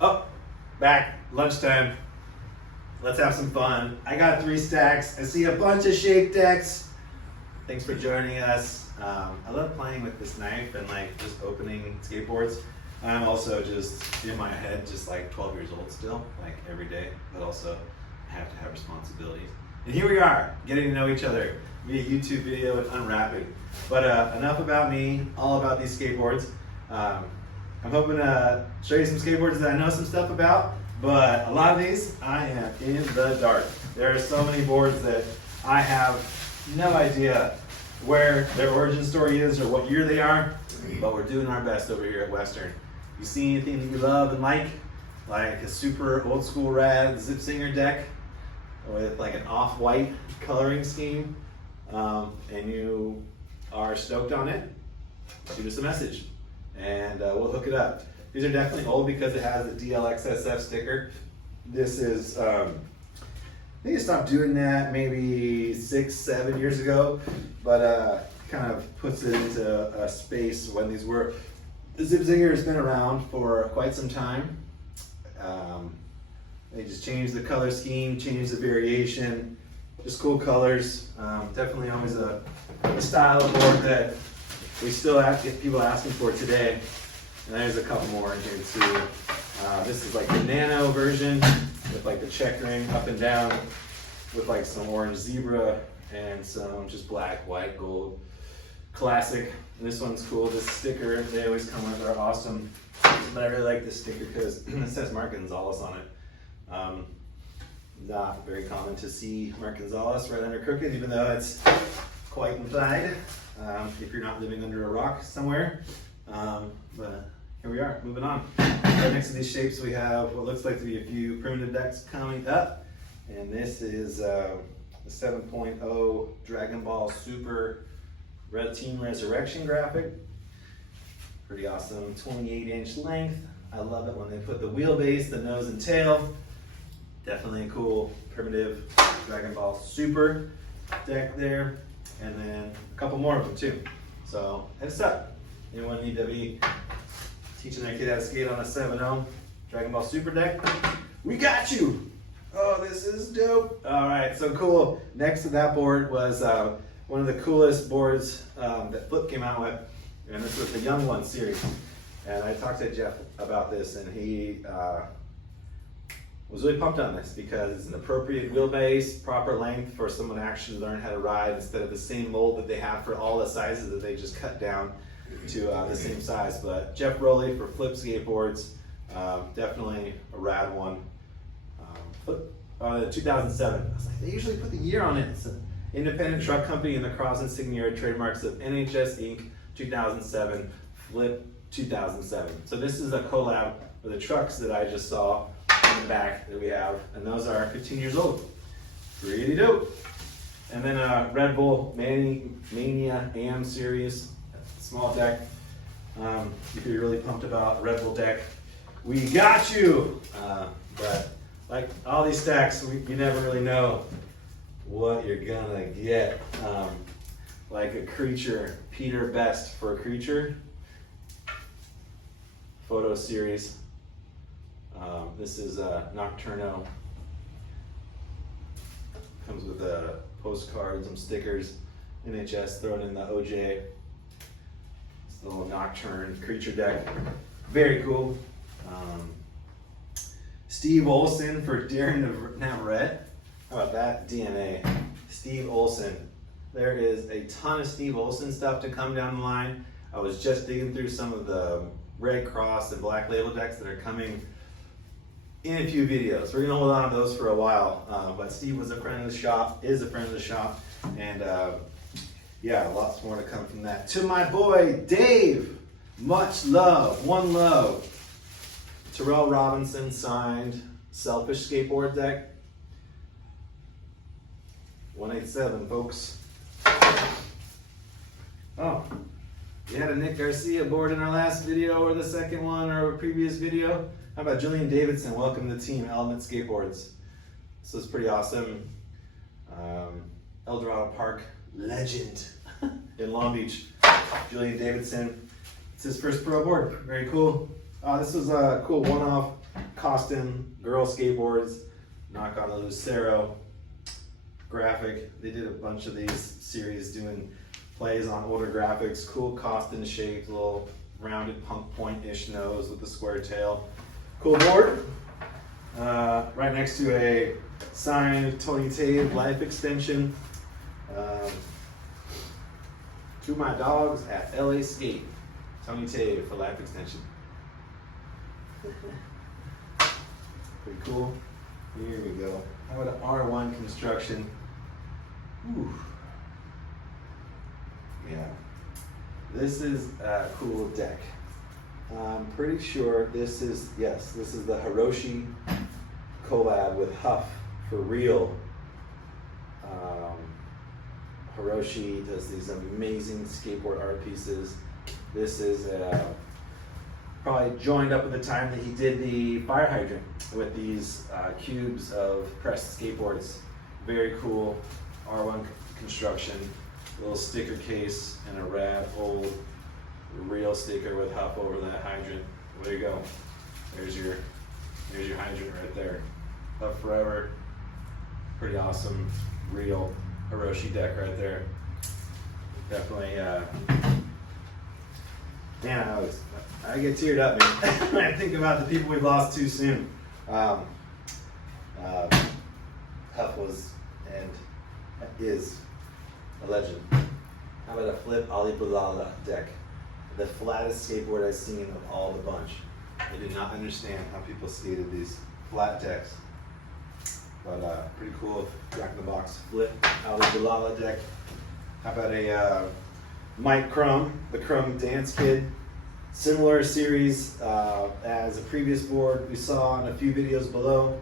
Oh, back, lunchtime. Let's have some fun. I got 3 stacks. I see a bunch of shape decks. Thanks for joining us. I love playing with this knife and like just opening skateboards. I'm also just in my head, just like 12 years old still, like every day, but also I have to have responsibilities. And here we are, getting to know each other via YouTube video with Unwrapping. But enough about me, all about these skateboards. I'm hoping to show you some skateboards that I know some stuff about, but a lot of these, I am in the dark. There are so many boards that I have no idea where their origin story is or what year they are, but we're doing our best over here at Western. You see anything that you love and like a super old school rad Zip Singer deck with like an off-white coloring scheme, and you are stoked on it, shoot us a message and we'll hook it up. These are definitely old because it has the DLXSF sticker. This is, I think I stopped doing that maybe 6-7 years ago, but kind of puts it into a space when these were. The Zip Zinger has been around for quite some time. They just changed the color scheme, changed the variation, just cool colors. Definitely always a style of board that we still get people asking for today. And there's a couple more in here too. This is like the nano version with like the checkering up and down with like some orange zebra and some just black, white, gold. Classic. And this one's cool. This sticker they always come with are awesome. But I really like this sticker because it says Mark Gonzalez on it. Not very common to see Mark Gonzalez right under crooked, even though it's quite implied if you're not living under a rock somewhere. But here we are, moving on. Right next to these shapes we have what looks like to be a few primitive decks coming up. And this is the 7.0 Dragon Ball Super Red Team Resurrection graphic. Pretty awesome, 28-inch length. I love it when they put the wheelbase, the nose and tail. Definitely a cool primitive Dragon Ball Super deck there. And then a couple more of them too. So hit us up. Anyone need to be teaching their kid how to skate on a 7.0 Dragon Ball Super deck? We got you! Oh, this is dope. All right, so cool. Next to that board was one of the coolest boards that Flip came out with, and this was the Young One series. And I talked to Jeff about this, and he was really pumped on this because it's an appropriate wheelbase, proper length for someone to actually learn how to ride instead of the same mold that they have for all the sizes that they just cut down to the same size. But Jeff Rowley for Flip Skateboards, definitely a rad one. 2007. I was like, they usually put the year on it. It's an independent truck company in the cross insignia trademarks of NHS Inc. 2007, Flip 2007. So this is a collab with the trucks that I just saw in the back that we have, and those are 15 years old. Pretty dope. And then Red Bull Mania AM series, small deck. If you're really pumped about Red Bull deck, we got you. But like all these stacks, you never really know what you're gonna get. Like a Creature, Peter Best for a Creature photo series. This is Nocturno. Comes with a postcard, some stickers, NHS thrown in the OJ. It's the little Nocturne Creature deck. Very cool. Steve Olson for Darren Navarrete. How about that? DNA. Steve Olson. There is a ton of Steve Olson stuff to come down the line. I was just digging through some of the Red Cross and Black Label decks that are coming in a few videos. We're gonna hold on to those for a while, but Steve was a friend of the shop, is a friend of the shop, and yeah, lots more to come from that. To my boy, Dave, much love, one love. Terrell Robinson signed Selfish Skateboard deck. 187, folks. Oh, we had a Nick Garcia board in our last video or the second one or a previous video. How about Julian Davidson? Welcome to the team, Element Skateboards. This is pretty awesome. El Dorado Park legend in Long Beach. Julian Davidson. It's his first pro board. Very cool. This was a cool one-off Costin, Girl Skateboards, Knock on the Lucero, Graphic. They did a bunch of these series doing plays on older graphics. Cool Costin shaped, little rounded punk point-ish nose with the square tail. Cool board. Right next to a signed Tony Tave life extension. To my dogs at LA Skate. Tony Tave for life extension. Pretty cool. Here we go. How about an R1 construction? Ooh. Yeah. This is a cool deck. I'm pretty sure this is, yes, this is the Hiroshi collab with Huff for real. Hiroshi does these amazing skateboard art pieces. This is probably joined up with the time that he did the fire hydrant with these cubes of pressed skateboards. Very cool R1 construction. Little sticker case and a rad old real sticker with Huff over that hydrant. There you go. There's your hydrant right there. Huff forever. Pretty awesome real Hiroshi deck right there. Definitely man, I get teared up, man, when I think about the people we've lost too soon. Huff was and is a legend. How about a flip Ali Bulala deck? The flattest skateboard I've seen of all the bunch. I did not understand how people skated these flat decks. But pretty cool, Jack in the Box flip Ali Bulala deck. How about a Mike Crum, the Crum Dance Kid. Similar series as a previous board we saw in a few videos below.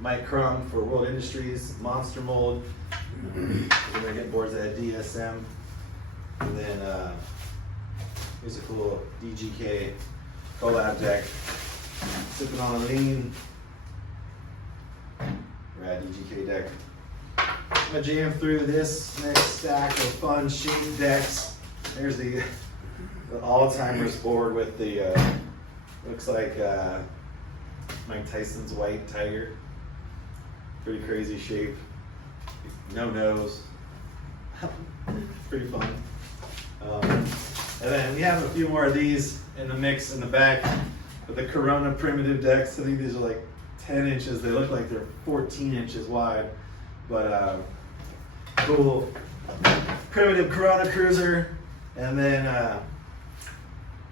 Mike Crum for World Industries, Monster Mold. We're gonna get boards at DSM. And then here's a cool DGK collab deck. Sipping on a lean. Rad DGK deck. I'm gonna jam through this next stack of fun shaped decks. There's the all-timers board with the looks like Mike Tyson's white tiger. Pretty crazy shape. No nose. Pretty fun. And then we have a few more of these in the mix in the back with the Corona primitive decks. I think these are like 10 inches. They look like they're 14 inches wide. But cool primitive Corona cruiser. And then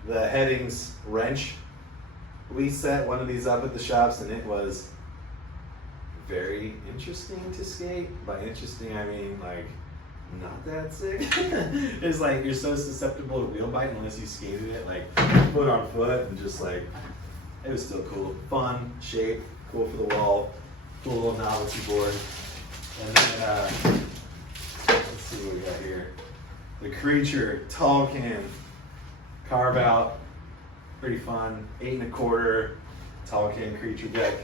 the Headings wrench. We set one of these up at the shops and it was very interesting to skate. By interesting, I mean like not that sick. It's like you're so susceptible to wheel bite unless you skated it like foot on foot and just like, it was still cool. Fun, shape, cool for the wall, cool little novelty board. And then, let's see what we got here. The Creature Tall Can carve out, pretty fun. 8 1/4 Tall Can Creature deck.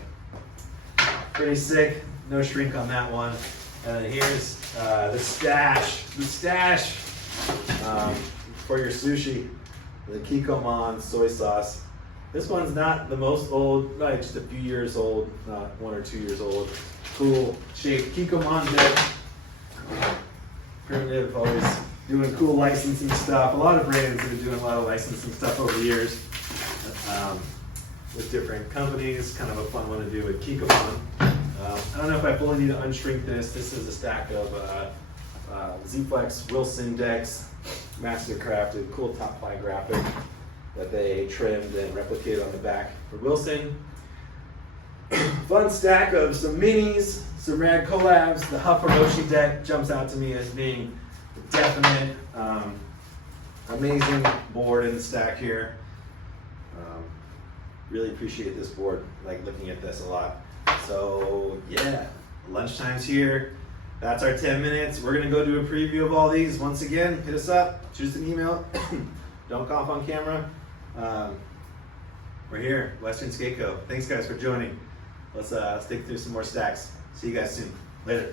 Pretty sick, no shrink on that one. And then here's the stash for your sushi, the Kikkoman soy sauce. This one's not the most old, like just a few years old, not 1 or 2 years old. Cool shape, Kikkoman deck. Primitive, always doing cool licensing stuff. A lot of brands have been doing a lot of licensing stuff over the years with different companies. Kind of a fun one to do with Kikkoman. I don't know if I fully need to unshrink this. This is a stack of Z-Flex Wilson decks, master crafted, cool top ply graphic that they trimmed and replicated on the back for Wilson. Fun stack of some minis, some rad collabs. The Huff Hiroshi deck jumps out to me as being a definite amazing board in the stack here. Really appreciate this board, like looking at this a lot. So yeah, lunchtime's here. That's our 10 minutes. We're gonna go do a preview of all these. Once again, hit us up, shoot us an email. Don't cough on camera. We're here, Western Skate Co. Thanks guys for joining. Let's stick through some more stacks. See you guys soon. Later.